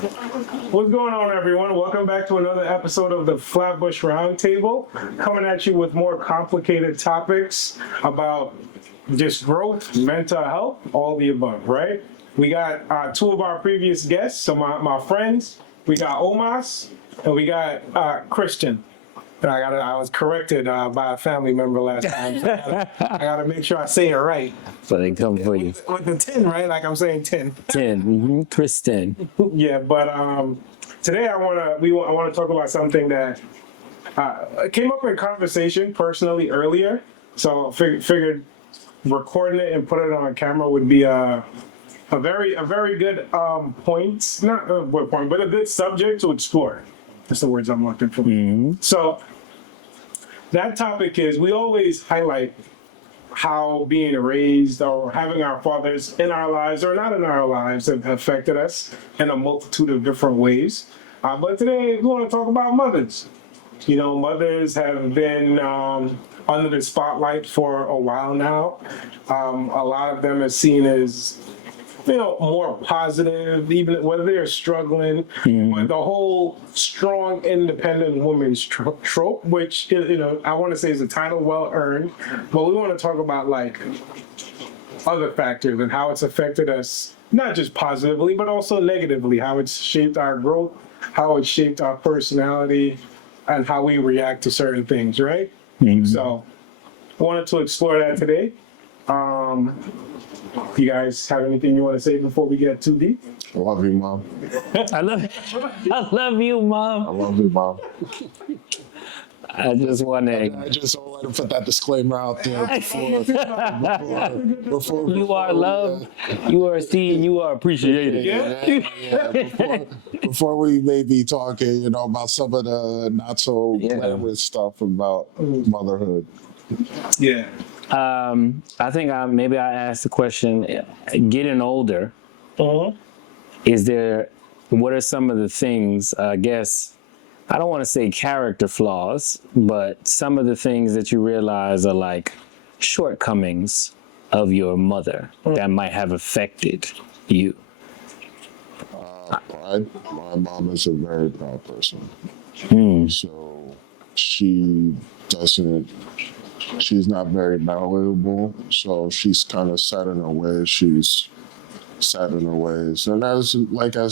What's going on, everyone? Welcome back to another episode of the Flatbush Roundtable, coming at you with more complicated topics about just growth, mental health, all the above, right? We got two of our previous guests, so my friends. We got Omas and we got Christian. And I was corrected by a family member last time. So I gotta make sure I say it right. So they come for you. With the 10, right? Like I'm saying 10. 10. Kristen. Yeah, but today I want to talk about something that came up in conversation personally earlier. So figured recording it and put it on camera would be a very good point, not a good point, but a good subject to explore. That's the words I'm looking for. Mm-hmm. So that topic is, we always highlight how being raised or having our fathers in our lives or not in our lives have affected us in a multitude of different ways. But today we want to talk about mothers. You know, mothers have been under the spotlight for a while now. A lot of them are seen as, you know, more positive, even whether they're struggling. But the whole strong, independent woman's trope, which, you know, I want to say is a title well earned, but we want to talk about like other factors and how it's affected us, not just positively, but also negatively, how it's shaped our growth, how it's shaped our personality, and how we react to certain things, right? So I wanted to explore that today. You guys have anything you want to say before we get too deep? I love you, Mom. I love you, Mom. I love you, Mom. I just want to. I just don't let him put that disclaimer out there before You are loved, you are seen, you are appreciated. before we may be talking, you know, about some of the not so glamorous stuff about motherhood. Yeah. I think maybe I asked the question, getting older, what are some of the things, I guess, I don't want to say character flaws, but some of the things that you realize are like shortcomings of your mother that might have affected you? My mom is a very proud person. So she's not very malleable, so she's kind of set in her ways. She's set in her ways. And as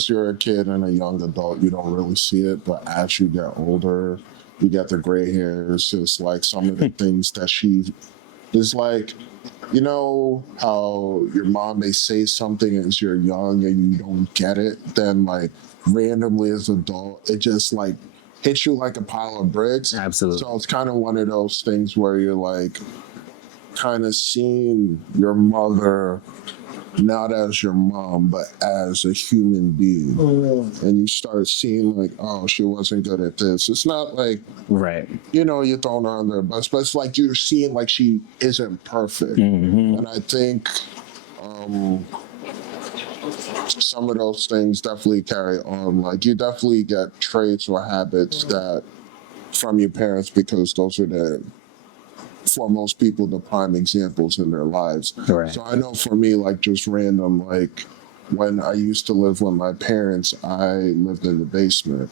you're a kid and a young adult, you don't really see it, but as you get older, you get the gray hairs. It's like some of the things that she is like, you know how your mom may say something as you're young and you don't get it, then like randomly as an adult, it just like hits you like a pile of bricks. Absolutely. So it's kind of one of those things where you're like kind of seeing your mother not as your mom, but as a human being. And you start seeing like, oh, she wasn't good at this. It's not like, Right. you know, you're throwing her under the bus, but it's like you're seeing like she isn't perfect. And I think some of those things definitely carry on. Like you definitely get traits or habits that from your parents, because those are for most people, the prime examples in their lives. Right. So I know for me, like just random, like when I used to live with my parents, I lived in the basement.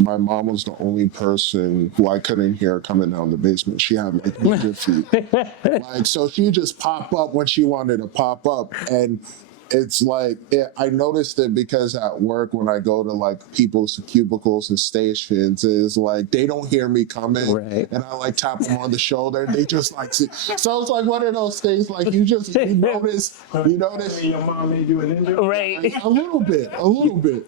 My mom was the only person who I couldn't hear coming down the basement. She had like 100 feet. Like, so she just pop up when she wanted to pop up. And it's like, I noticed it because at work, when I go to like people's cubicles and stations, it's like they don't hear me coming. Right. And I like tap them on the shoulder. And they just like, see. So it's like one of those things, like you notice. Your mom made you a ninja? Right. A little bit.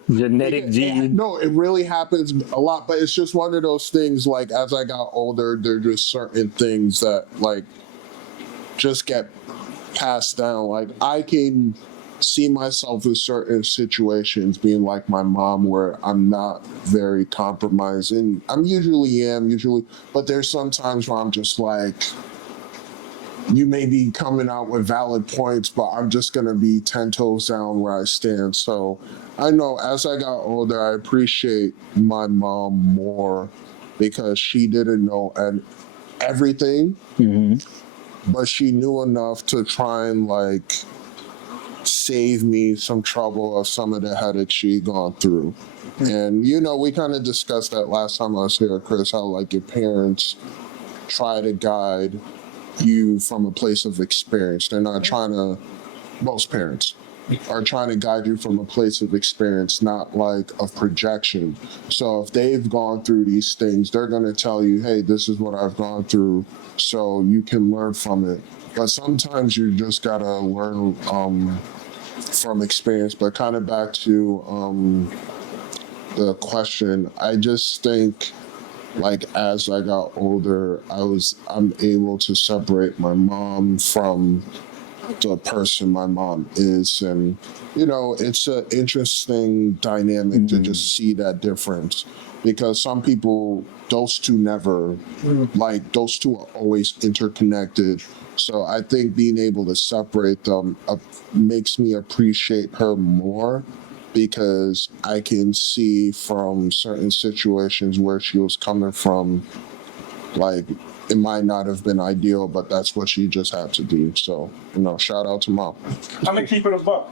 Genetic gene. No, it really happens a lot, but it's just one of those things, like as I got older, there are just certain things that like just get passed down. Like I can see myself in certain situations being like my mom, where I'm not very compromising. Usually, but there's some times where I'm just like, you may be coming out with valid points, but I'm just going to be 10 toes down where I stand. So I know as I got older, I appreciate my mom more because she didn't know everything, but she knew enough to try and like save me some trouble of some of the headaches she gone through. And, you know, we kind of discussed that last time I was here, Chris, how like your parents try to guide you from a place of experience. They're not trying to, most parents are trying to guide you from a place of experience, not like of projection. So if they've gone through these things, they're going to tell you, hey, this is what I've gone through, so you can learn from it. But sometimes you just got to learn from experience. But kind of back to the question, I just think like as I got older, I'm able to separate my mom from the person my mom is, and you know, it's an interesting dynamic to just see that difference, because some people, those two never, like those two are always interconnected. So I think being able to separate them makes me appreciate her more, because I can see from certain situations where she was coming from, like it might not have been ideal, but that's what she just had to do. So, you know, shout out to mom. I'm gonna keep it a buck.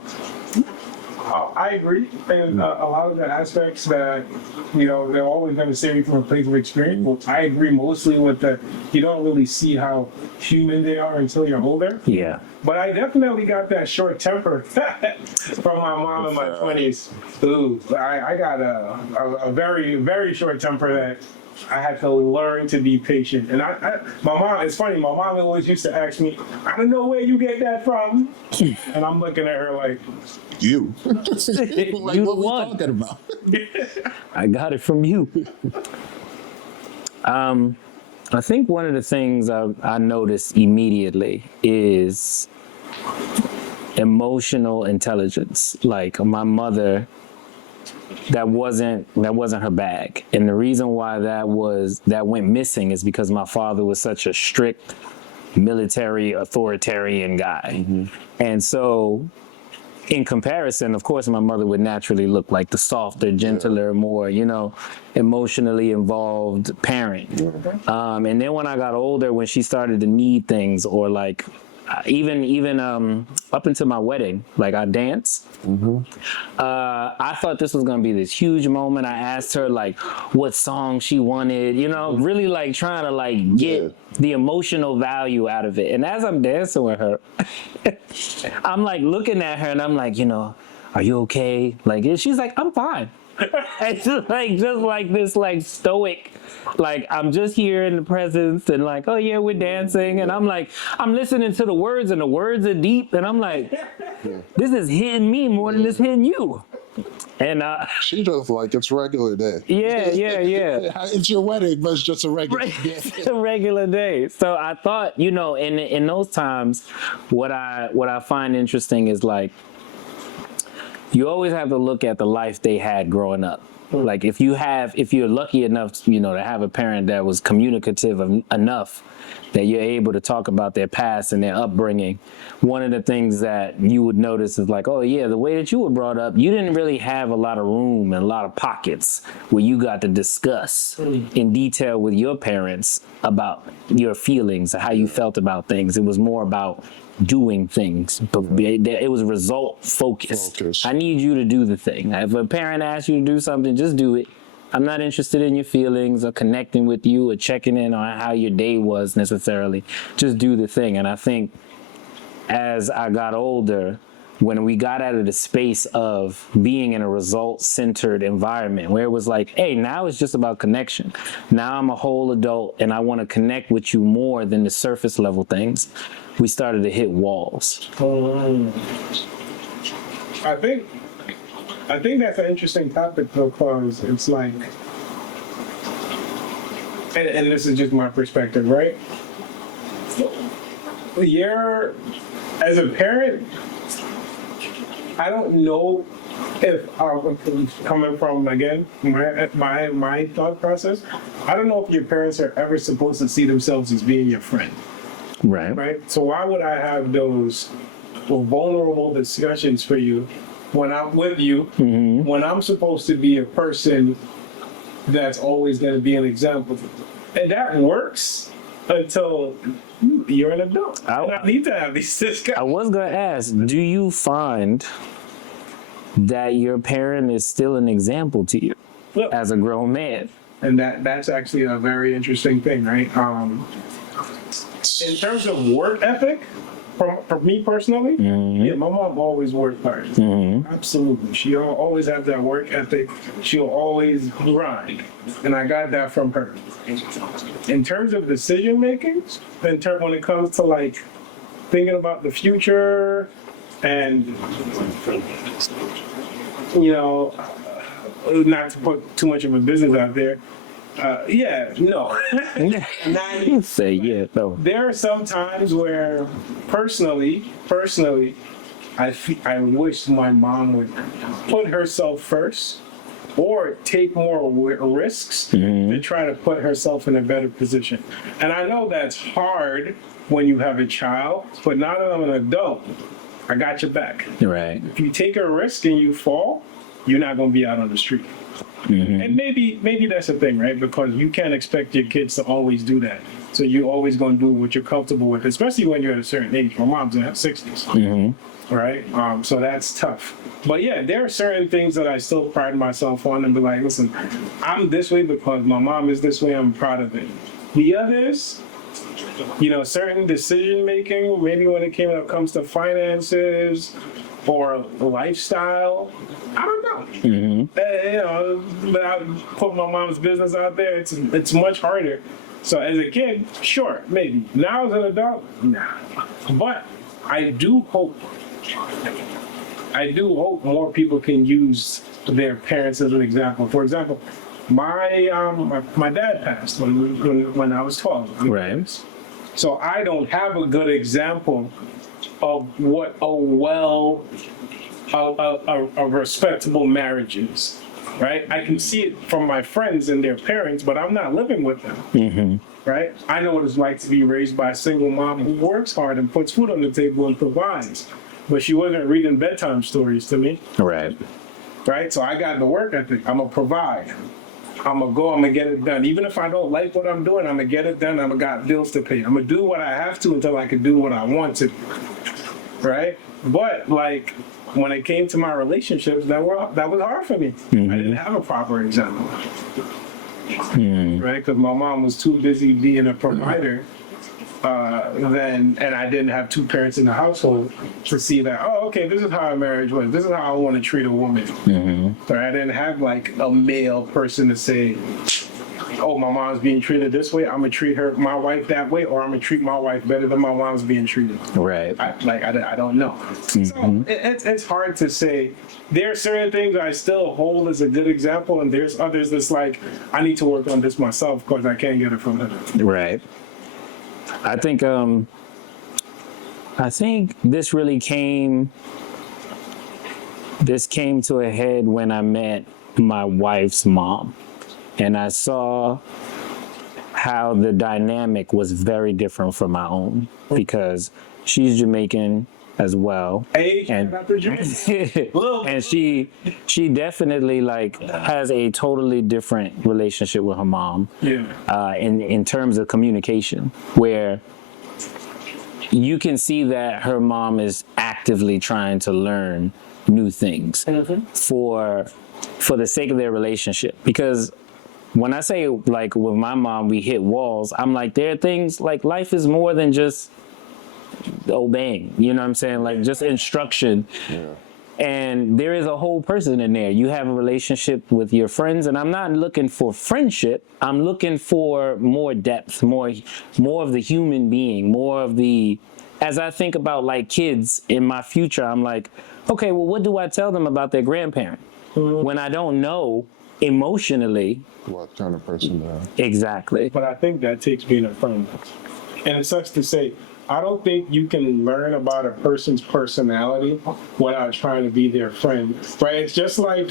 I agree, and a lot of the aspects that, you know, they're always going to say from a place of experience. Well, I agree mostly with that. You don't really see how human they are until you're older. Yeah. But I definitely got that short temper from my mom in my 20s. Ooh, I got a very, very short temper that I had to learn to be patient. And my mom, it's funny, my mom always used to ask me, I don't know where you get that from. And I'm looking at her like, You. Like, You what the we one. talking about? I got it from you. I think one of the things I noticed immediately is emotional intelligence. Like my mother, that wasn't her bag, and the reason why that went missing is because my father was such a strict military authoritarian guy, and so in comparison, of course, my mother would naturally look like the softer, gentler, more, you know, emotionally involved parent. And then when I got older, when she started to need things, or like even up until my wedding, like I danced. I thought this was gonna be this huge moment. I asked her like what song she wanted, you know, really like trying to like get the emotional value out of it. And as I'm dancing with her, I'm like looking at her and I'm like, you know, are you okay? Like, and she's like, I'm fine. It's just like this like stoic, like I'm just here in the presence and like, oh yeah, we're dancing, and I'm like, I'm listening to the words and the words are deep, and I'm like, this is hitting me more than it's hitting you. And She just like, it's regular day. yeah. It's your wedding, but it's just a regular day. It's a regular day. So I thought, you know, in those times, what I find interesting is like, you always have to look at the life they had growing up. Like if you're lucky enough, you know, to have a parent that was communicative enough that you're able to talk about their past and their upbringing, one of the things that you would notice is like, oh yeah, the way that you were brought up, you didn't really have a lot of room and a lot of pockets where you got to discuss in detail with your parents about your feelings, how you felt about things. It was more about doing things, but it was result focused. I need you to do the thing. If a parent asks you to do something, just do it. I'm not interested in your feelings or connecting with you or checking in on how your day was necessarily. Just do the thing. And I think as I got older, when we got out of the space of being in a result-centered environment where it was like, hey, now it's just about connection. Now I'm a whole adult and I want to connect with you more than the surface level things. We started to hit walls. I think that's an interesting topic because it's like, and this is just my perspective, right? As a parent, I don't know if coming from, again, my thought process, I don't know if your parents are ever supposed to see themselves as being your friend. Right? So why would I have those vulnerable discussions for you when I'm with you, when I'm supposed to be a person that's always going to be an example? And that works until you're an adult. And I need to have these discussions. I was gonna ask, do you find that your parent is still an example to you Look, as a grown man? and that's actually a very interesting thing, right? In terms of work ethic, for me personally, yeah, my mom always worked hard. Absolutely, she always had that work ethic. She'll always grind, and I got that from her. In terms of decision making, when it comes to like thinking about the future, and you know, not to put too much of a business out there. Yeah, no. You say yeah, no. There are some times where, personally, I wish my mom would put herself first, or take more risks to try to put herself in a better position. And I know that's hard when you have a child, but now that I'm an adult, I got your back. Right. If you take a risk and you fall, you're not going to be out on the street. And maybe that's the thing, right? Because you can't expect your kids to always do that. So you're always going to do what you're comfortable with, especially when you're at a certain age. My mom's in her 60s, right? So that's tough. But yeah, there are certain things that I still pride myself on and be like, listen, I'm this way because my mom is this way. I'm proud of it. The others, certain decision making, maybe when it comes to finances or lifestyle, I don't know. Without putting my mom's business out there, it's much harder. So as a kid, sure, maybe. Now as an adult, nah. But I do hope more people can use their parents as an example. For example, my dad passed when I was 12. Right. So I don't have a good example of what a respectable marriage is, right? I can see it from my friends and their parents, but I'm not living with them, right? I know what it's like to be raised by a single mom who works hard and puts food on the table and provides, but she wasn't reading bedtime stories to me, Right. right? So I got the work ethic. I'm gonna provide. I'm gonna go. I'm gonna get it done. Even if I don't like what I'm doing, I'm gonna get it done. I'm gonna got bills to pay. I'm gonna do what I have to until I can do what I want to, right? But like when it came to my relationships, that was hard for me. I didn't have a proper example, right? Because my mom was too busy being a provider. And I didn't have two parents in the household to see that, oh, okay, this is how a marriage was. This is how I want to treat a woman. So I didn't have like a male person to say, oh, my mom's being treated this way. I'm going to treat my wife that way, or I'm going to treat my wife better than my mom's being treated. Right. I don't know. So it's hard to say. There are certain things I still hold as a good example, and there's others that's like, I need to work on this myself because I can't get it from her. Right. I think this really came to a head when I met my wife's mom, and I saw how the dynamic was very different from my own, because she's Jamaican as well. Hey, and Dr. and she definitely like has a totally different relationship with her mom. Yeah. In terms of communication, where you can see that her mom is actively trying to learn new things for the sake of their relationship. Because when I say like with my mom we hit walls, I'm like, there are things like life is more than just obeying, you know what I'm saying? Like just instruction. Yeah. And there is a whole person in there. You have a relationship with your friends, and I'm not looking for friendship. I'm looking for more depth, more of the human being, more of the, as I think about like kids in my future, I'm like, okay, well, what do I tell them about their grandparent when I don't know emotionally What kind of person they are. exactly? But I think that takes being a friend. And it sucks to say, I don't think you can learn about a person's personality without trying to be their friend, right? It's just like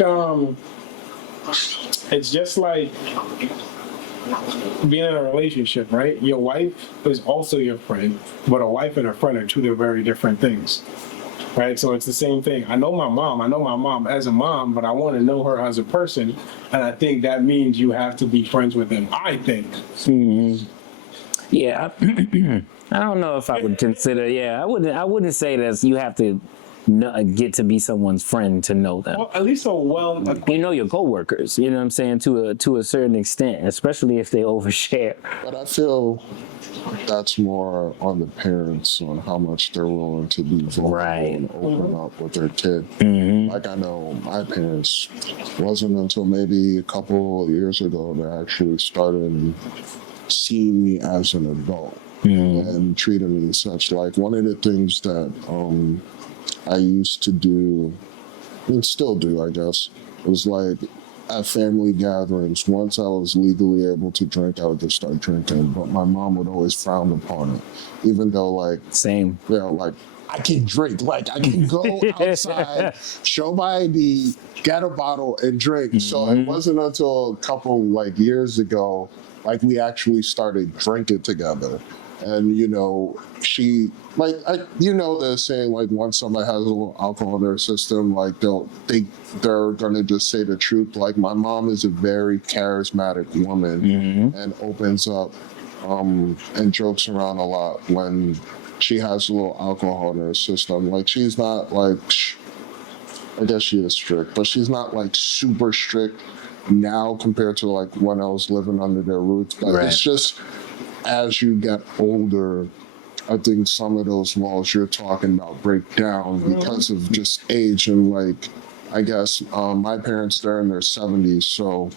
being in a relationship, right? Your wife is also your friend, but a wife and a friend are two very different things, right? So it's the same thing. I know my mom as a mom, but I want to know her as a person, and I think that means you have to be friends with them, I think. Yeah, I don't know if I would consider. Yeah, I wouldn't. I wouldn't say that you have to get to be someone's friend to know them. Well, at least a You know your coworkers. You know what I'm saying, to a certain extent, especially if they overshare. But I feel that's more on the parents on how much they're willing to be vulnerable Right. and open up with their kid. Mm-hmm. Like I know my parents wasn't until maybe a couple of years ago they actually started seeing me as an adult and treating me as such. Like one of the things that I used to do and still do, I guess, was like at family gatherings, once I was legally able to drink, I would just start drinking. But my mom would always frown upon it, even though, like, Same. you know, like, I can drink, like, I can go outside, show my ID, get a bottle, and drink. So it wasn't until a couple, like, years ago, like, we actually started drinking together. And, you know, she, like, you know, they're saying, like, once somebody has a little alcohol in their system, like, they're going to just say the truth. Like, my mom is a very charismatic woman and opens up and jokes around a lot when she has a little alcohol in her system. Like, she's not, like, I guess she is strict, but she's not, like, super strict now compared to, like, when I was living under their roots. But Right. it's just, as you get older, I think some of those laws you're talking about break down because of just age and like, I guess my parents, they're in their 70s, so.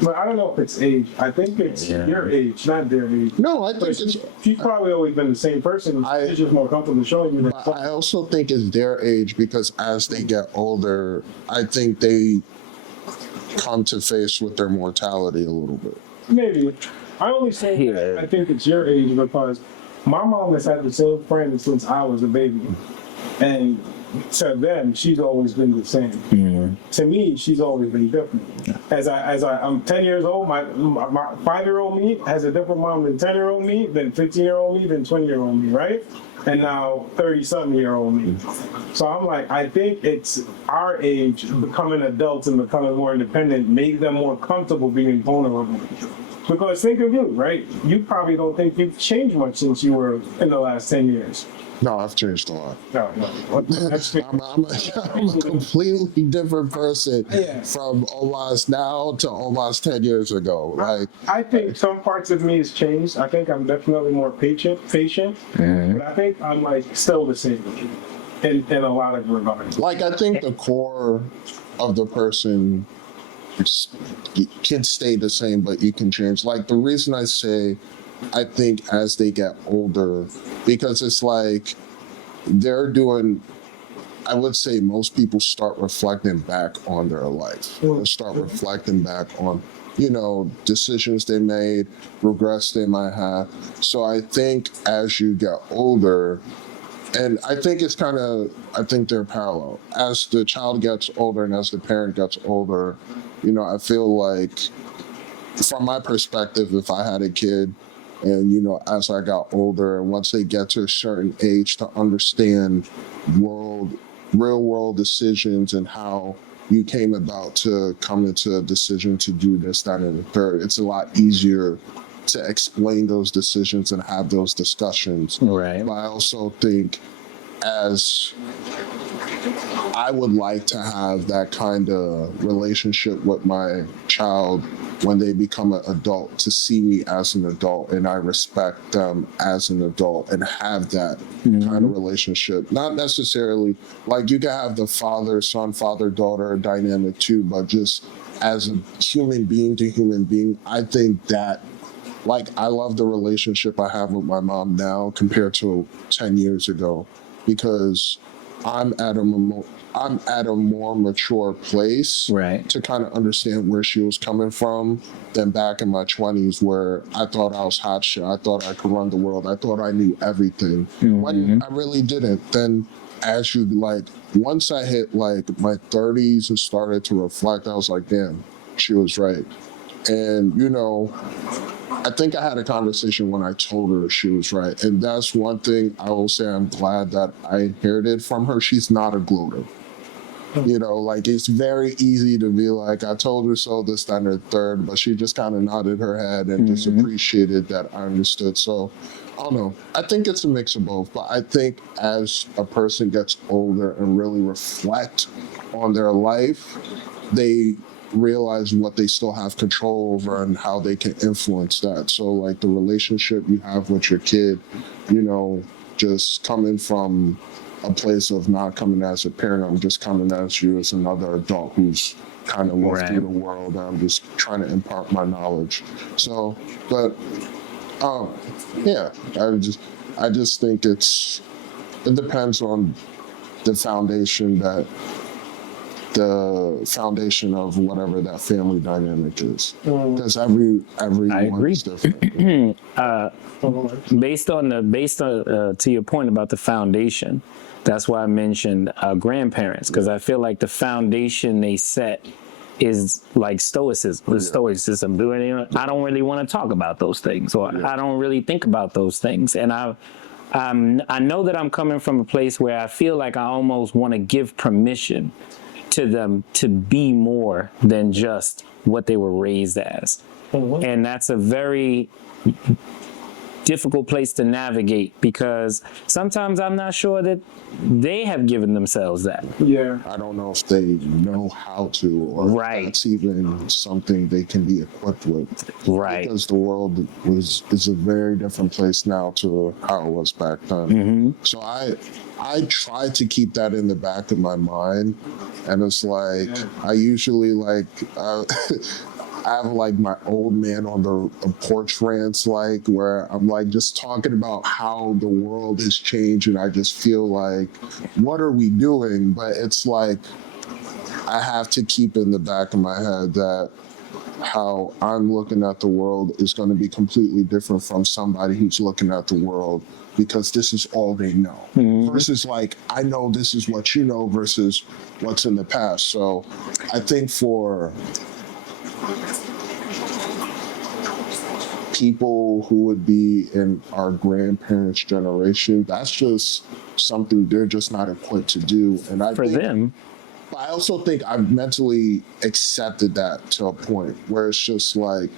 But I don't know if it's age. I think it's your age, not their age. No, I think But it's, she's probably always been the same person. She's just more comfortable showing you that. I also think it's their age because as they get older, I think they come to face with their mortality a little bit. Maybe. I only say that I think it's your age because my mom has had the same friend since I was a baby. And to them, she's always been the same. To me, she's always been different. I'm 10 years old, my 5-year-old me has a different mom than 10-year-old me, than 15-year-old me, than 20-year-old me, right? And now 30-something-year-old me. So I'm like, I think it's our age, becoming adults and becoming more independent, make them more comfortable being vulnerable. Because think of you, right? You probably don't think you've changed much since you were in the last 10 years. No, I've changed a lot. No. I'm a completely different person from almost now to almost 10 years ago. Like, I think some parts of me has changed. I think I'm definitely more patient, but I think I'm like still the same in a lot of regards. like I think the core of the person can stay the same, but you can change. Like the reason I say, I think as they get older, because it's like they're doing. I would say most people start reflecting back on their life. They start reflecting back on, you know, decisions they made, regrets they might have. So I think as you get older, and I think it's kind of, I think they're parallel. As the child gets older and as the parent gets older, you know, I feel like, from my perspective, if I had a kid and, you know, as I got older and once they get to a certain age to understand real world decisions and how you came about to come into a decision to do this, that, and the third, it's a lot easier to explain those decisions and have those discussions. Right. But I also think as I would like to have that kind of relationship with my child when they become an adult, to see me as an adult and I respect them as an adult and have that kind of relationship. Not necessarily like you can have the father-son, father-daughter dynamic too, but just as a human being to human being, I think that, like, I love the relationship I have with my mom now compared to 10 years ago because I'm at a more mature place to kind of understand where she was coming from than back in my 20s where I thought I was hot shit. I thought I could run the world. I thought I knew everything. When I really didn't. Then as you, like, once I hit like my 30s and started to reflect, I was like, damn, she was right. And, you know, I think I had a conversation when I told her she was right. And that's one thing I will say I'm glad that I inherited from her. She's not a gloater. You know, like it's very easy to be like, I told her so, this, that, and the third, but she just kind of nodded her head and just appreciated that I understood. So I don't know. I think it's a mix of both, but I think as a person gets older and really reflect on their life, they realize what they still have control over and how they can influence that. So like the relationship you have with your kid, you know, just coming from a place of not coming as a parent, I'm just coming as you as another adult who's kind of lost through the world. And I'm just trying to impart my knowledge. So, but yeah, I just think it depends on the foundation of whatever that family dynamic is, because everyone is different. Based on to your point about the foundation, that's why I mentioned grandparents, because I feel like the foundation they set is like stoicism. I don't really want to talk about those things, or I don't really think about those things, and I know that I'm coming from a place where I feel like I almost want to give permission to them to be more than just what they were raised as. And that's a very difficult place to navigate, because sometimes I'm not sure that they have given themselves that. Yeah. I don't know if they know how to, or if that's even something they can be equipped with. Right. Because the world is a very different place now to how it was back then. So I try to keep that in the back of my mind, and it's like I usually like I have like my old man on the porch rants, like where I'm like just talking about how the world has changed, and I just feel like, what are we doing? But it's like I have to keep in the back of my head that how I'm looking at the world is going to be completely different from somebody who's looking at the world, because this is all they know. Versus like, I know this is what you know versus what's in the past. So I think for people who would be in our grandparents' generation, that's just something they're just not equipped to do. And I For them. I also think I've mentally accepted that to a point where it's just like,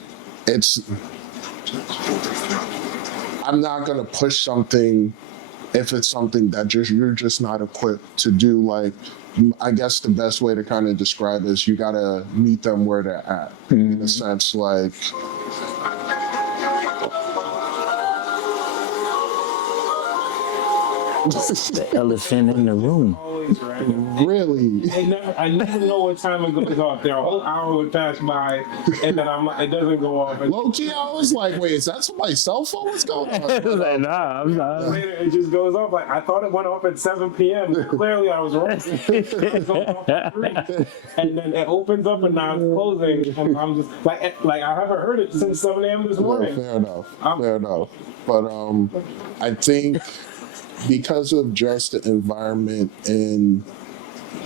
I'm not gonna push something if it's something that you're just not equipped to do. Like, I guess the best way to kind of describe it is you gotta meet them where they're at. In a sense, like, The elephant in the room. Always right. really. I never know what time it goes off. There, a whole hour would pass by, and then it doesn't go off. And Low key, I was like, wait, is that somebody's cell phone? What's going on? Like, nah, I'm not. later, it just goes off. Like I thought it went off at 7 p.m. Clearly, I was wrong. It goes off at 3, and then it opens up, and now it's closing. And I'm just like I haven't heard it since 7 a.m. this morning. Fair enough. Fair enough. But I think because of just the environment and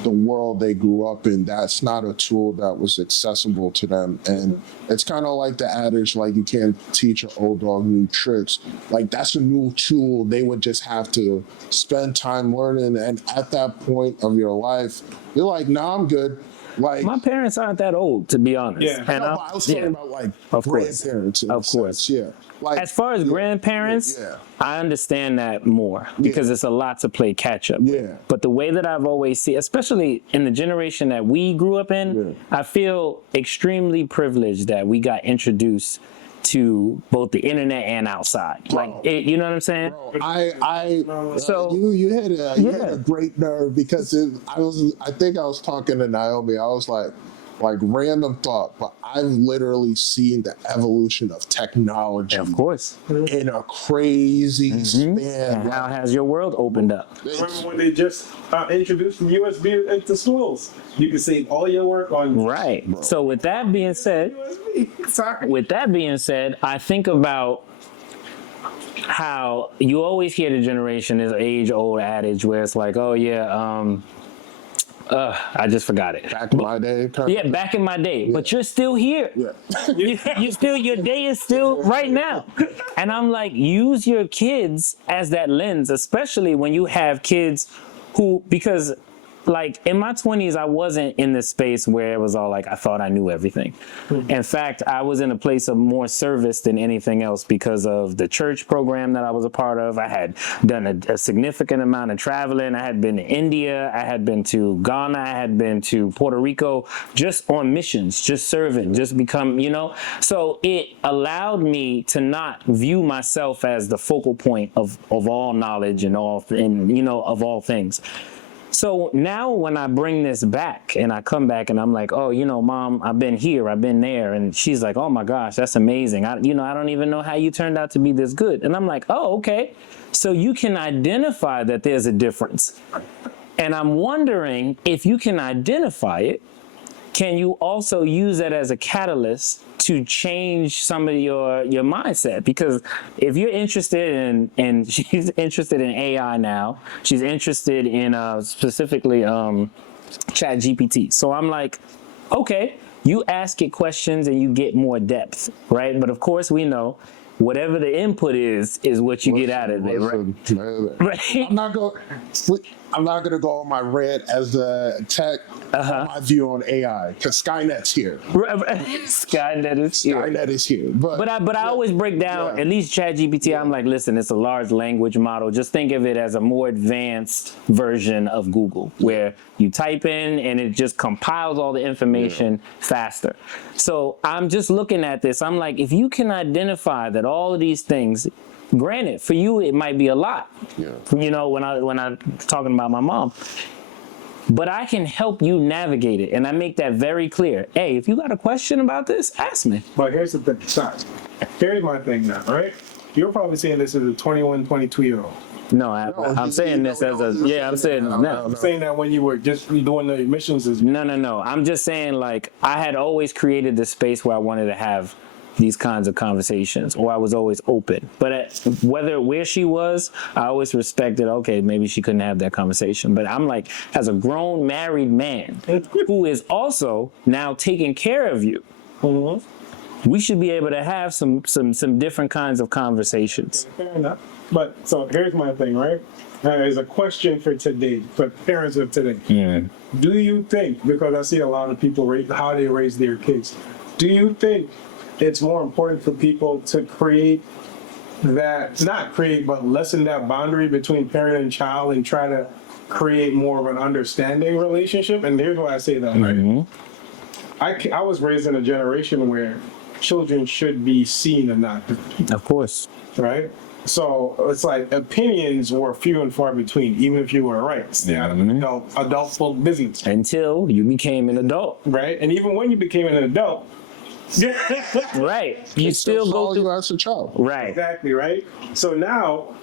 the world they grew up in, that's not a tool that was accessible to them. And it's kind of like the adage, like you can't teach an old dog new tricks. Like that's a new tool they would just have to spend time learning. And at that point of your life, you're like, nah, I'm good. Like, My parents aren't that old, to be honest. Yeah. And no, but I was talking about like Of course. grandparents. Of course. Yeah. Like, As far as grandparents, yeah. I understand that more, because it's a lot to play catch up with. Yeah. But the way that I've always seen, especially in the generation that we grew up in, I feel extremely privileged that we got introduced to both the internet and outside. You know what I'm saying? So you had a great nerve, because I think I was talking to Naomi. I was like random thought, but I've literally seen the evolution of technology. Of course. In a crazy span. And how has your world opened up? Remember when they just introduced the USB into schools? You can save all your work on Right. So with that being said, USB. Sorry. With that being said, I think about how you always hear the generation, this age-old adage where it's like, oh yeah, I just forgot it. Back in my day. Yeah, back in my day. But you're still here. Yeah. Your day is still right now. And I'm like, use your kids as that lens, especially when you have kids who, because like in my 20s, I wasn't in this space where it was all like I thought I knew everything. In fact, I was in a place of more service than anything else because of the church program that I was a part of. I had done a significant amount of traveling. I had been to India, I had been to Ghana, I had been to Puerto Rico, just on missions, just serving, just become, So it allowed me to not view myself as the focal point of all knowledge and of all things. So now when I bring this back and I come back and I'm like, oh, Mom, I've been here, I've been there. And she's like, oh my gosh, that's amazing. I don't even know how you turned out to be this good. And I'm like, oh, okay. So you can identify that there's a difference. And I'm wondering if you can identify it, can you also use that as a catalyst to change some of your mindset? Because if you're interested in she's interested in AI now, she's interested in specifically Chat GPT. So I'm like, okay, you ask it questions and you get more depth, right? But of course we know whatever the input is what you get out of it, right? Right. I'm not gonna go on my rant as the tech. My view on AI, because Skynet's here. Skynet is here. Skynet is here. But I always break down at least ChatGPT. I'm like, listen, it's a large language model. Just think of it as a more advanced version of Google, where you type in and it just compiles all the information faster. So I'm just looking at this. I'm like, if you can identify that all of these things. Granted, for you it might be a lot. When I'm talking about my mom, but I can help you navigate it, and I make that very clear. Hey, if you got a question about this, ask me. But here's the thing. Sorry. Here's my thing now, right? You're probably saying this as a 21, 22-year-old. No, I'm saying this as I'm saying no. I'm saying that when you were just doing the emissions. No. I'm just saying, like, I had always created this space where I wanted to have these kinds of conversations, or I was always open. But where she was, I always respected, okay, maybe she couldn't have that conversation. But I'm like, as a grown married man who is also now taking care of you, we should be able to have some different kinds of conversations. Fair enough. But so here's my thing, right? There's a question for today, for parents of today. Do you think, because I see a lot of people how they raise their kids, do you think it's more important for people to lessen that boundary between parent and child and try to create more of an understanding relationship? And here's why I say that, right? I was raised in a generation where children should be seen and not heard. Of course. Right? So it's like opinions were few and far between, even if you were right. Adult folk business. Until you became an adult. Right? And even when you became an adult, right. You still go through as a child. Right. Exactly, right? So now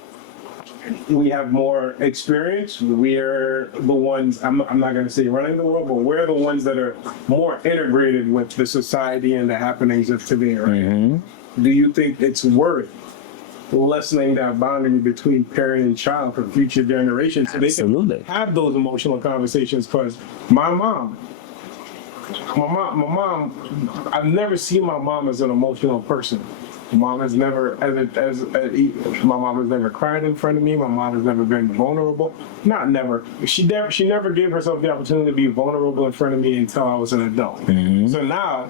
we have more experience. We're the ones, I'm not going to say running the world, but we're the ones that are more integrated with the society and the happenings of today, right? Do you think it's worth lessening that boundary between parent and child for future generations so they can have those emotional conversations? Because my mom, I've never seen my mom as an emotional person. My mom has never, my mom has never cried in front of me. My mom has never been vulnerable. Not never. She never gave herself the opportunity to be vulnerable in front of me until I was an adult. So now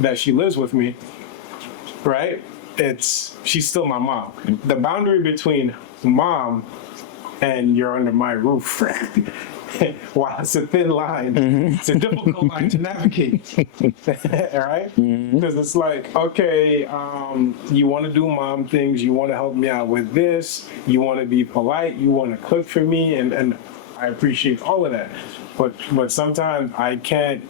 that she lives with me, right? She's still my mom. The boundary between mom and you're under my roof. While it's a thin line, it's a difficult line to navigate. All right? Because it's like, okay, you want to do mom things, you want to help me out with this, you want to be polite, you want to cook for me, and I appreciate all of that. But sometimes I can't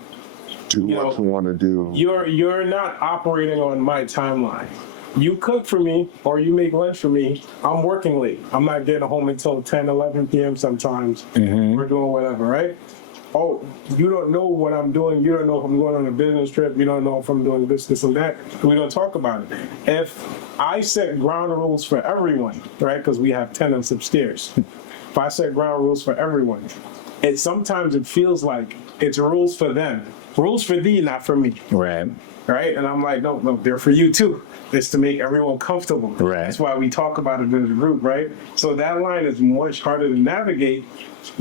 do what you want to do. You're not operating on my timeline. You cook for me or you make lunch for me, I'm working late. I'm not getting home until 10, 11 p.m. sometimes. We're doing whatever, right? Oh, you don't know what I'm doing. You don't know if I'm going on a business trip. You don't know if I'm doing this and that. We don't talk about it. If I set ground rules for everyone, right, because we have tenants upstairs. If I set ground rules for everyone, sometimes it feels like it's rules for them rules for thee, not for me. Right. Right? And I'm like, no, they're for you too. It's to make everyone comfortable. Right. That's why we talk about it in the group, right? So that line is much harder to navigate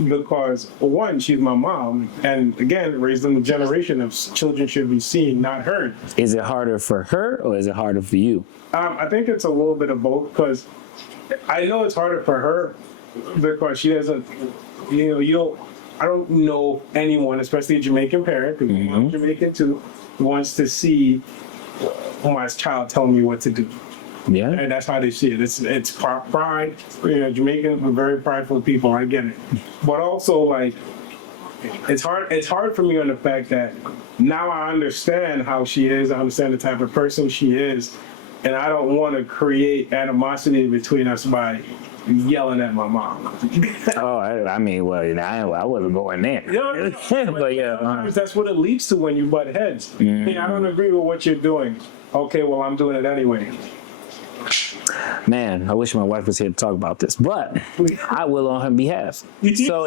because, one, she's my mom. And again, raising a generation of children should be seen, not heard. Is it harder for her or is it harder for you? I think it's a little bit of both because I know it's harder for her because she doesn't, I don't know anyone, especially a Jamaican parent, because I'm Jamaican too, wants to see my child telling me what to do. Yeah. And that's how they see it. It's pride. Jamaicans are very prideful people. I get it. But also, like, it's hard for me on the fact that now I understand how she is. I understand the type of person she is. And I don't want to create animosity between us by yelling at my mom. Oh, I mean, well, I wasn't going there. But yeah. Sometimes that's what it leads to when you butt heads. Hey, I don't agree with what you're doing. Okay, well, I'm doing it anyway. Man, I wish my wife was here to talk about this, but I will on her behalf. So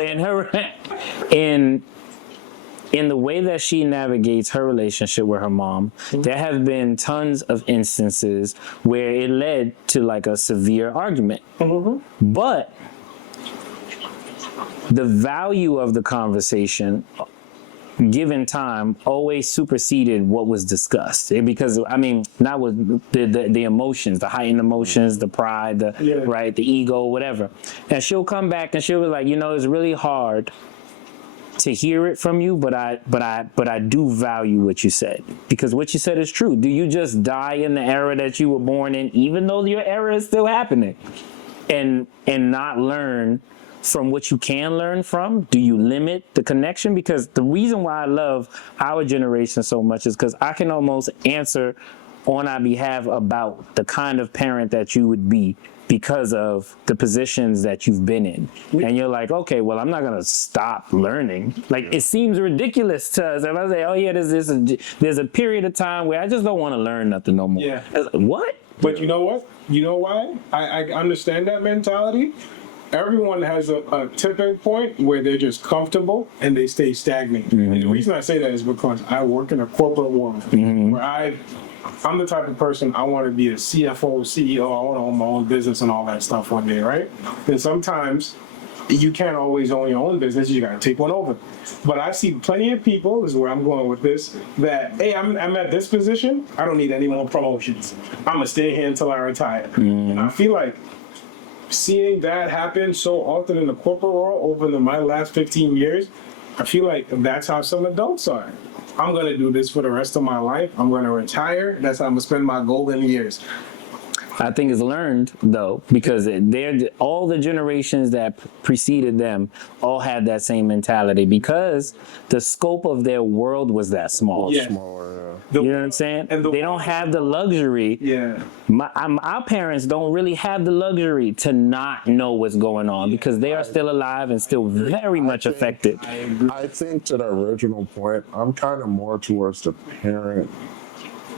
in the way that she navigates her relationship with her mom, there have been tons of instances where it led to like a severe argument. But the value of the conversation, given time, always superseded what was discussed. Because I mean, not with the emotions, the heightened emotions, the pride, right, the ego, whatever. And she'll come back and she'll be like, it's really hard to hear it from you, but I do value what you said, because what you said is true. Do you just die in the era that you were born in, even though your era is still happening, and not learn from what you can learn from? Do you limit the connection? Because the reason why I love our generation so much is because I can almost answer on our behalf about the kind of parent that you would be because of the positions that you've been in. And you're like, okay, well, I'm not going to stop learning. Like, it seems ridiculous to us. If I say, oh yeah, there's a period of time where I just don't want to learn nothing no more. Yeah. It's like, what? But you know what? You know why? I understand that mentality. Everyone has a tipping point where they're just comfortable and they stay stagnant. And the reason I say that is because I work in a corporate world where I'm the type of person, I want to be a CFO, CEO, I want to own my own business and all that stuff one day, right? And sometimes you can't always own your own business, you got to take one over. But I see plenty of people, this is where I'm going with this, that, hey, I'm at this position, I don't need any more promotions. I'm going to stay here until I retire. And I feel like seeing that happen so often in the corporate world over my last 15 years, I feel like that's how some adults are. I'm going to do this for the rest of my life. I'm going to retire. That's how I'm going to spend my golden years. I think it's learned, though, because all the generations that preceded them all had that same mentality, because the scope of their world was that small. Yeah. You know what I'm saying? And they don't have the luxury. Yeah. Our parents don't really have the luxury to not know what's going on, because they are still alive and still very much affected. I think to the original point, I'm kind of more towards the parent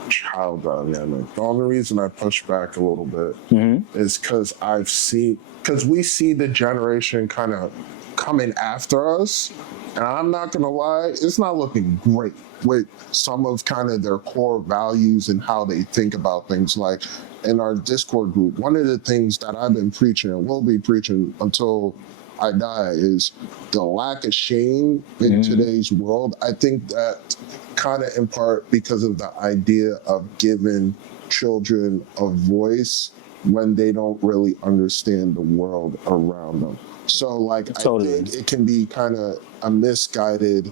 child dynamic. The only reason I push back a little bit is because we see the generation kind of coming after us, and I'm not gonna lie, it's not looking great with some of kind of their core values and how they think about things. Like in our Discord group, one of the things that I've been preaching and will be preaching until I die is the lack of shame in today's world. I think that kind of in part because of the idea of giving children a voice when they don't really understand the world around them. So like, Totally. I think it can be kind of a misguided,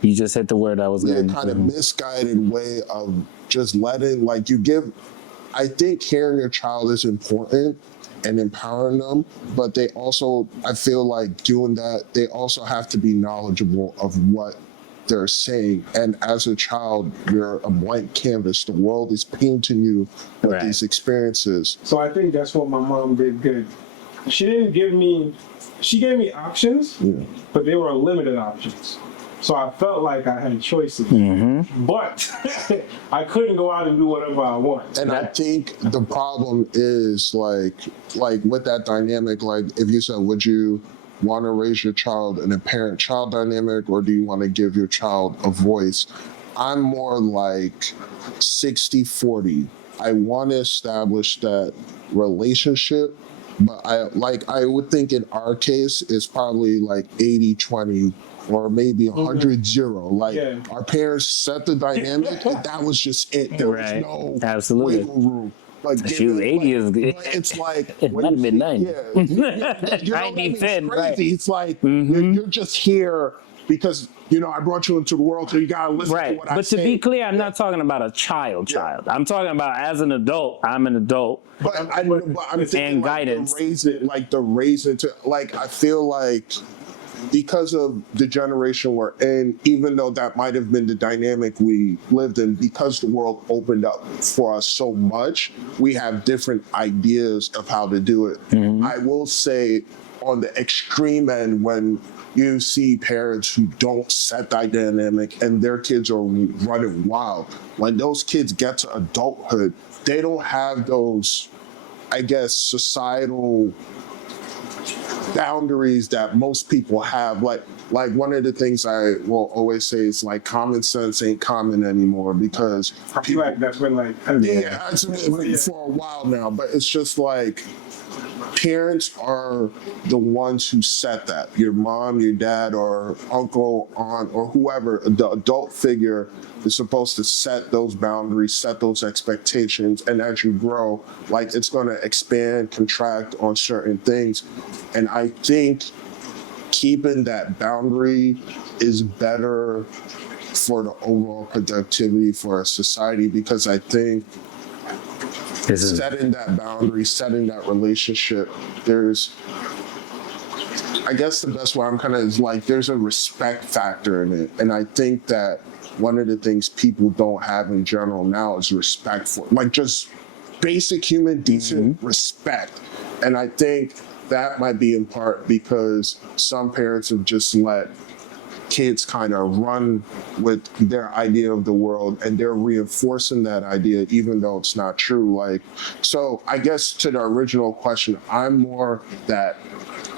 You just hit the word I was going to kind of misguided way of just letting, I think hearing your child is important and empowering them, but they also, I feel like doing that, they also have to be knowledgeable of what they're saying. And as a child, you're a blank canvas. The world is painting you with these experiences. So I think that's what my mom did good. She gave me options, but they were limited options. So I felt like I had choices, but I couldn't go out and do whatever I want. And I think the problem is like with that dynamic, like if you said, would you want to raise your child in a parent-child dynamic, or do you want to give your child a voice? I'm more like 60-40. I want to establish that relationship, but I would think in our case it's probably like 80-20 or maybe 100-0. Like Yeah. our parents set the dynamic and that was just it. There was Right. no Absolutely. wiggle room. Like Shoot, 80 is good. but it's like It when might have you been see- 90. yeah, you know what I 90, mean? It's 10, crazy. right. It's like you're just here because I brought you into the world, so you gotta listen to Right. what I But say. to be clear, I'm not talking about a child. I'm talking about as an adult, I'm an adult. But I'm thinking And like guidance. the raising to like I feel like because of the generation we're in, even though that might have been the dynamic we lived in, because the world opened up for us so much, we have different ideas of how to do it. I will say on the extreme end, when you see parents who don't set that dynamic and their kids are running wild, when those kids get to adulthood, they don't have those, I guess, societal boundaries that most people have. Like one of the things I will always say is like common sense ain't common anymore because I feel like that's been like, yeah, it's been for a while now, but it's just like parents are the ones who set that. Your mom, your dad, or uncle, aunt, or whoever, the adult figure is supposed to set those boundaries, set those expectations, and as you grow, like it's going to expand, contract on certain things. And I think keeping that boundary is better for the overall productivity for a society because I think setting that boundary, setting that relationship, I guess the best way I'm kind of is like there's a respect factor in it. And I think that one of the things people don't have in general now is respect for, like just basic human decent respect. And I think that might be in part because some parents have just let kids kind of run with their idea of the world and they're reinforcing that idea even though it's not true. Like, so I guess to the original question, I'm more that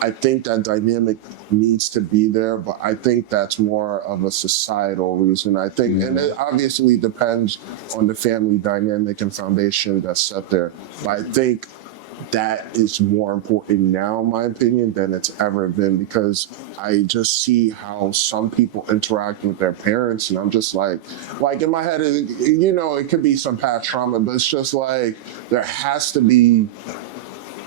I think that dynamic needs to be there, but I think that's more of a societal reason. I think, and it obviously depends on the family dynamic and foundation that's set there. But I think that is more important now, in my opinion, than it's ever been because I just see how some people interact with their parents, and I'm just like in my head, it could be some past trauma, but it's just like there has to be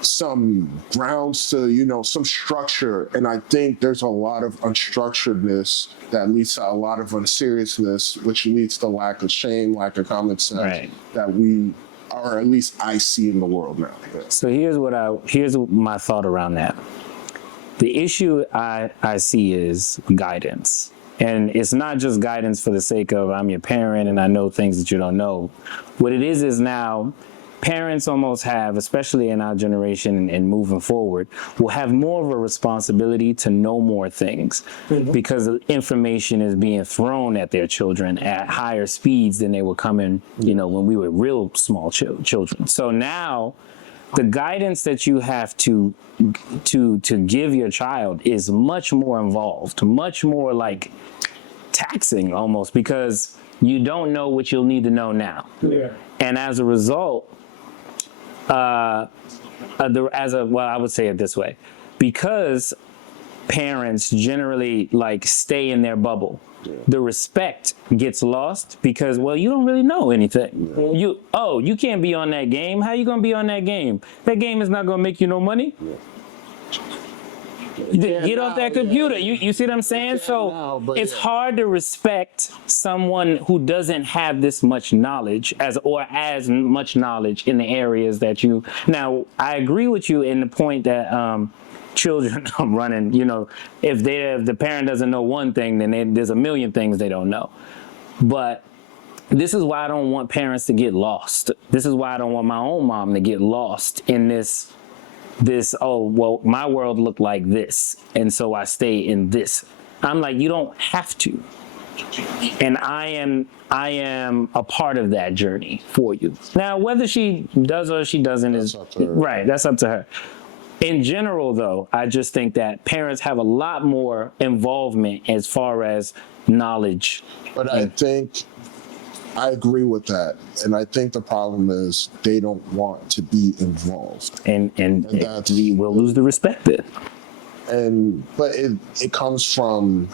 some grounds to, some structure. And I think there's a lot of unstructuredness that leads to a lot of unseriousness, which leads to lack of shame, lack of common sense that we, or at least I see in the world now. So here's my thought around that. The issue I see is guidance. And it's not just guidance for the sake of I'm your parent and I know things that you don't know. What it is now parents almost have, especially in our generation and moving forward, will have more of a responsibility to know more things because information is being thrown at their children at higher speeds than they were coming, when we were real small children. So now the guidance that you have to give your child is much more involved, much more like taxing almost because you don't know what you'll need to know now. Yeah. And as a result, I would say it this way, because parents generally stay in their bubble, the respect gets lost because, you don't really know anything. You can't be on that game. How you gonna be on that game? That game is not gonna make you no money. Get off that computer. You see what I'm saying? So it's hard to respect someone who doesn't have this much knowledge as much knowledge in the areas that you. Now, I agree with you in the point that children are running. If the parent doesn't know one thing, then there's a million things they don't know. But this is why I don't want parents to get lost. This is why I don't want my own mom to get lost in this, my world looked like this, and so I stay in this. I'm like, you don't have to. And I am a part of that journey for you. Now, whether she does or she doesn't is right. That's up to her. In general, though, I just think that parents have a lot more involvement as far as knowledge. But I think I agree with that, and I think the problem is they don't want to be involved. And that's- we will lose the respect then. But it comes from,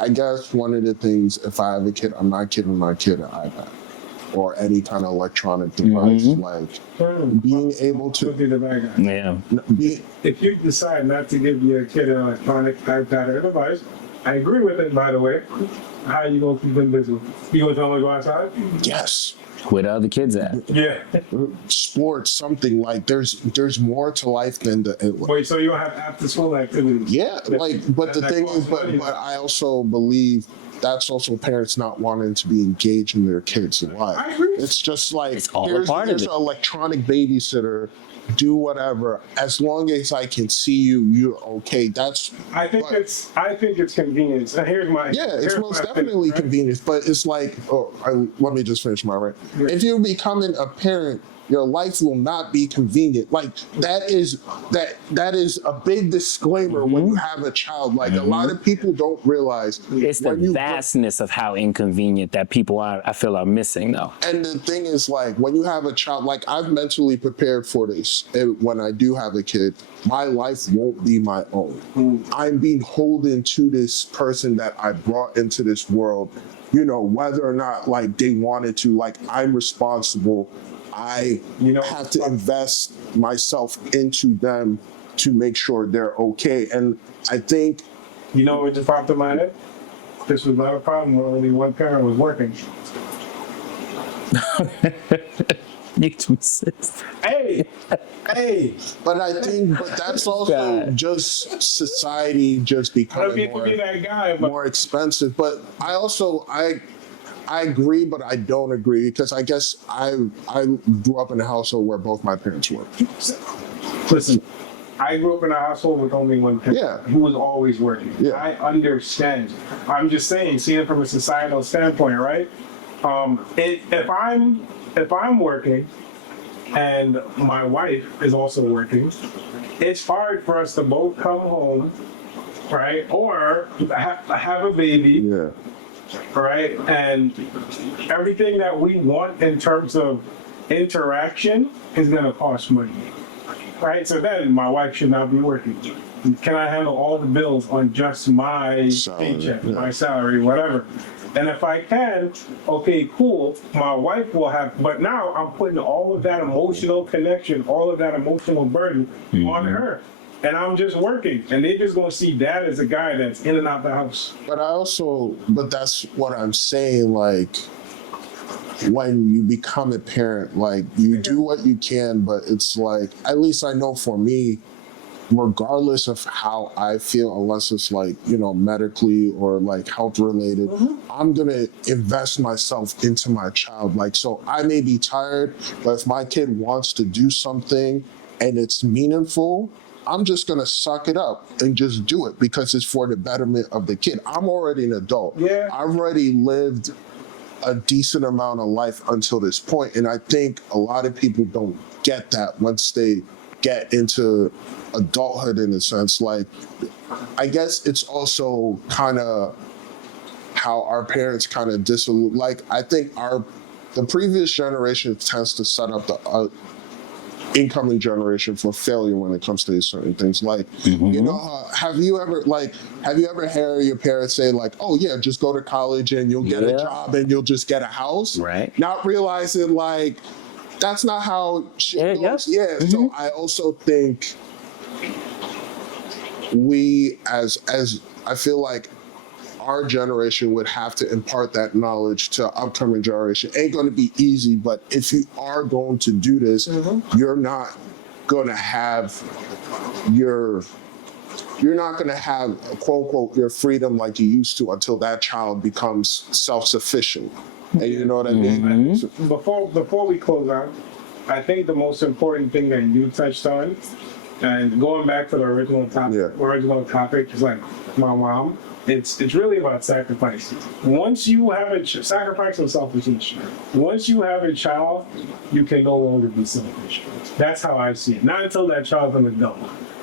I guess one of the things, if I have a kid, I'm not giving my kid an iPad or any kind of electronic device. Like being able Would be to the bad guy. Yeah. be, If you decide not to give your kid an electronic iPad or device, I agree with it, by the way. How you gonna keep them busy? You gonna tell them to go outside? yes, Where the other kids at? Yeah. sports, something like there's more to life than the. Wait, so you don't have after school activities? Yeah, but the That thing is, costs money. but I also believe that's also parents not wanting to be engaged in their kids' life. I agree. It's just like It's all a part of here's it. an electronic babysitter, do whatever. As long as I can see you, you're okay. I think it's convenience. And here's my It's here's most my definitely thing, right? convenience, but it's like, let me just finish my rant. If you're becoming a parent, your life will not be convenient. Like that is a big disclaimer when you have a child. Like a lot of people don't realize It's the when you- vastness of how inconvenient that people I feel are missing, though. And the thing is, like, when you have a child, like, I've mentally prepared for this. And when I do have a kid, my life won't be my own. I'm being holden to this person that I brought into this world, whether or not, like, they wanted to. Like, I'm responsible. I have to invest myself into them to make sure they're okay. And I think, You know what just popped in my head? This was not a problem where only one parent was working. Hey, but that's also God. just society just I don't becoming get to be more, that guy, but more expensive. But I agree, but I don't agree because I guess I grew up in a household where both my parents worked. listen, I grew up in a household with only one parent Yeah. who was always working. Yeah. I understand. I'm just saying, seeing it from a societal standpoint, right? If I'm working and my wife is also working, it's hard for us to both come home, right? Or have a baby, Yeah. right? And everything that we want in terms of interaction is going to cost money, right? So then my wife should not be working. Can I handle all the bills on just my Salary, paycheck, yeah. my salary, whatever? And if I can, okay, cool, my wife will have, but now I'm putting all of that emotional connection, all of that emotional burden on her. And I'm just working. And they're just gonna see dad as a guy that's in and out the house. But that's what I'm saying. Like, when you become a parent, like, you do what you can, but it's like, at least I know for me, regardless of how I feel, unless it's like, medically or like health related, I'm going to invest myself into my child. Like, so I may be tired, but if my kid wants to do something and it's meaningful, I'm just going to suck it up and just do it because it's for the betterment of the kid. I'm already an adult. Yeah. I've already lived a decent amount of life until this point, and I think a lot of people don't get that once they get into adulthood, in a sense. Like, I guess it's also kind of how our parents kind of dissolute. Like, I think the previous generation tends to set up the incoming generation for failure when it comes to these certain things. Like, have you ever heard your parents say, like, oh yeah, just go to college and you'll get a job and you'll just get a house? Right. Not realizing, like, that's not how shit goes. Yeah. So I also think we, as I feel like our generation would have to impart that knowledge to upcoming generation. Ain't going to be easy, but if you are going to do this, you're not going to have quote unquote your freedom like you used to until that child becomes self-sufficient. And you know what I mean? Before we close out, I think the most important thing that you touched on, and going back to the original topic is like my mom. it's really about sacrifice. Once you have sacrifice and selfishness. Once you have a child, you can no longer be selfish. That's how I see it. Not until that child's an adult.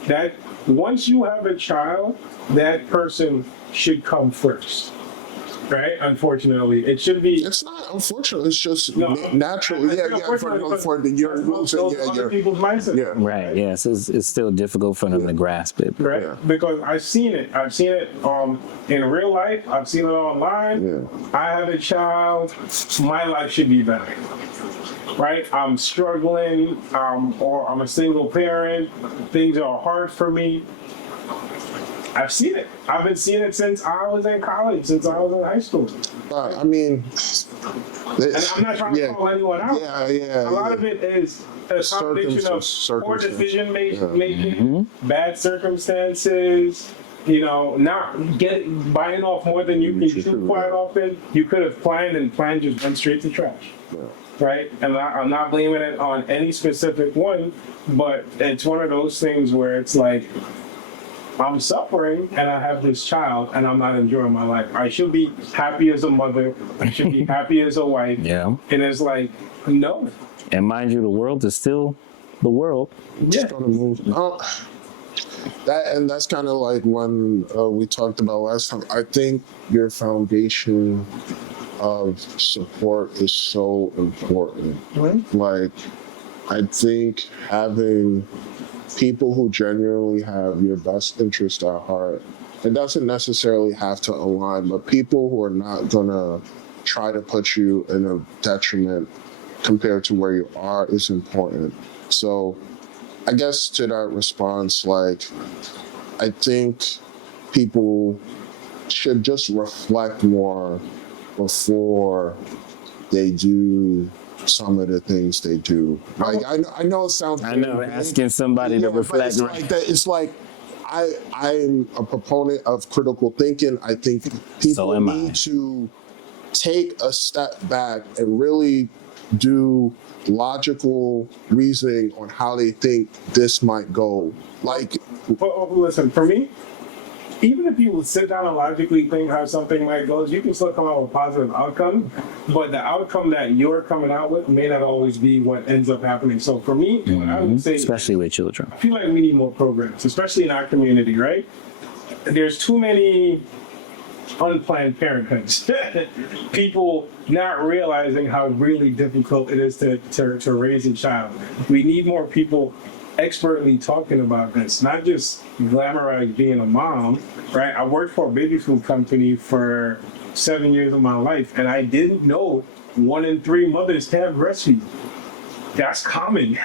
That once you have a child, that person should come first. Right? Unfortunately, it should be. It's not unfortunate. It's just No, natural. Yeah, for the you're losing. Other people's mindset. Yeah. Right. Yes. It's still difficult for them to grasp it. Right? Yeah. Because I've seen it. I've seen it in real life. I've seen it online. Yeah. I have a child. My life should be better. Right? I'm struggling, or I'm a single parent. Things are hard for me. I've seen it. I've been seeing it since I was in college, since I was in high school. I mean, And I'm not trying to call anyone out. Yeah. A lot of it is a combination of poor decision making, bad circumstances, not buying off more than you can chew quite often. You could have planned, and plan just went straight to trash. Right? And I'm not blaming it on any specific one, but it's one of those things where it's like, I'm suffering and I have this child and I'm not enjoying my life. I should be happy as a mother. I should be happy as a wife. Yeah. And it's like, no. And mind you, the world is still the world. Yeah. That's kind of like when we talked about last time. I think your foundation of support is so important. Like, I think having people who genuinely have your best interest at heart, it doesn't necessarily have to align, but people who are not gonna try to put you in a detriment compared to where you are is important. So I guess to that response, like, I think people should just reflect more before they do some of the things they do. Like, I know it sounds. I know, asking somebody to reflect. But it's like I'm a proponent of critical thinking. I think people need to take a step back and really do logical reasoning on how they think this might go. Like, listen, for me, even if you sit down and logically think how something might go, you can still come out with a positive outcome, but the outcome that you're coming out with may not always be what ends up happening. So for me, what I would say, especially with children, I feel like we need more programs, especially in our community, right? There's too many unplanned parenthoods. People not realizing how really difficult it is to raise a child. We need more people expertly talking about this, not just glamorize being a mom, right? I worked for a baby food company for 7 years of my life, and I didn't know 1 in 3 mothers can't breastfeed. That's common.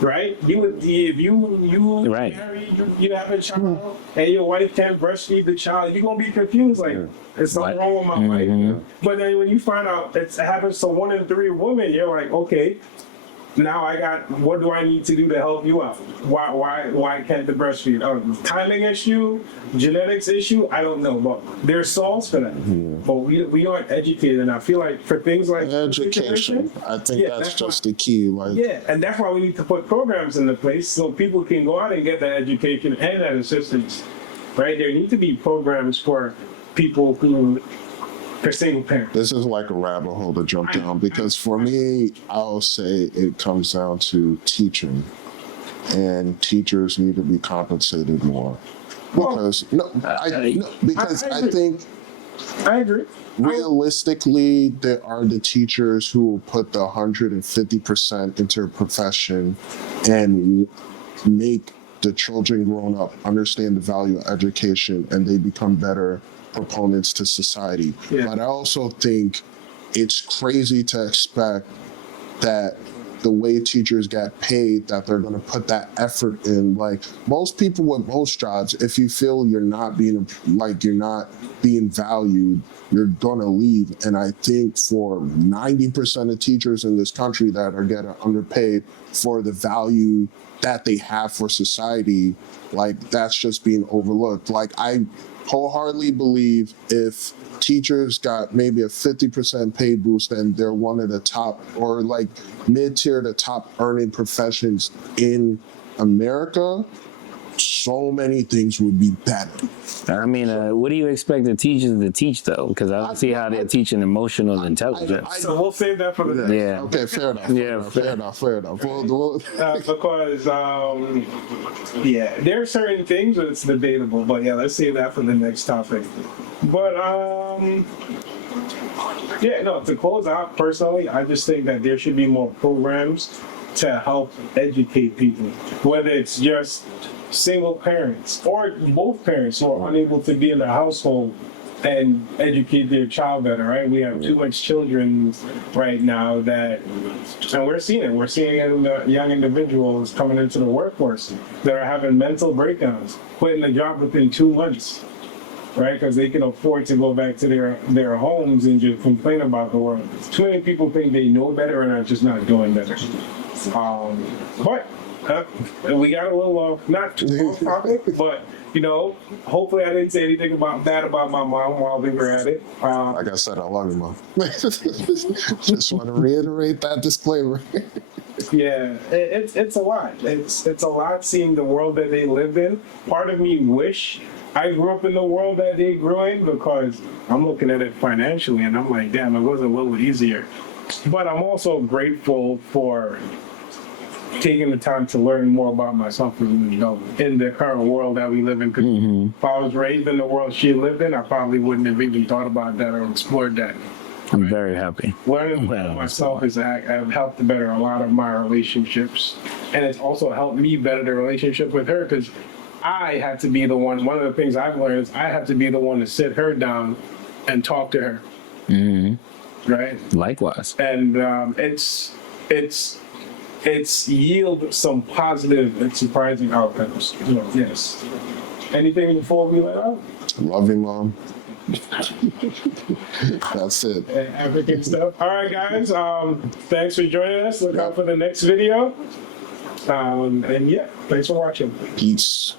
Right? If you right. married, you have a child, and your wife can't breastfeed the child, you're gonna be confused. Like, there's something wrong with my wife. But then when you find out it happens to 1 in 3 women, you're like, okay, now what do I need to do to help you out? Why can't the breastfeed? Timing issue, genetics issue, I don't know, but there's solves for that. But we aren't educated, and I feel like for things like education, I think that's just the key. Like, and that's why we need to put programs into place so people can go out and get that education and that assistance. Right? There need to be programs for people who. For single parents. This is like a rabbit hole to jump down, because for me, I'll say it comes down to teaching, and teachers need to be compensated more. Because I think I agree. Realistically, there are the teachers who will put the 150% into a profession and make the children grown up understand the value of education, and they become better proponents to society. But I also think it's crazy to expect that the way teachers get paid, that they're going to put that effort in. Like, most people with most jobs, if you feel you're not being valued, you're going to leave. And I think for 90% of teachers in this country that are getting underpaid for the value that they have for society, like, that's just being overlooked. Like, I wholeheartedly believe if teachers got maybe a 50% pay boost, then they're one of the top, or like mid-tier to top earning professions in America. so many things would be better. I mean, what do you expect the teachers to teach though? Because I don't see how they're teaching emotional intelligence. So we'll save that for the next. Yeah. Okay, fair enough. Yeah, Fair enough. Well, Because yeah, there are certain things that it's debatable, but yeah, let's save that for the next topic. But yeah, no, to close out, personally, I just think that there should be more programs to help educate people, whether it's just single parents or both parents who are unable to be in the household and educate their child better, right? We have too much children right now that, and we're seeing it. We're seeing it in the young individuals coming into the workforce that are having mental breakdowns, quitting the job within 2 months, right? Because they can afford to go back to their homes and just complain about the world. Too many people think they know better and are just not doing better. But we got a little not too off topic, but you know, hopefully I didn't say anything bad about my mom while we were at it. like I said, I love you, Mom. Just want to reiterate that disclaimer. Yeah, it's a lot. It's a lot seeing the world that they live in. Part of me wish I grew up in the world that they grew in, because I'm looking at it financially and I'm like, damn, it was a little easier. But I'm also grateful for taking the time to learn more about myself as an adult in the current world that we live in. 'Cause if I was raised in the world she lived in, I probably wouldn't have even thought about that or explored that. I'm very happy. Learning Well, about myself has helped to better a lot of my relationships, and it's also helped me better the relationship with her, because I had to be the one. One of the things I've learned is I have to be the one to sit her down and talk to her. Right. Likewise. And it's yielded some positive and surprising outcomes. Yes. Anything before we let out? Love you, Mom. That's it. African stuff. All right, guys. Thanks for joining us. Look out for the next video. And yeah, thanks for watching. Peace.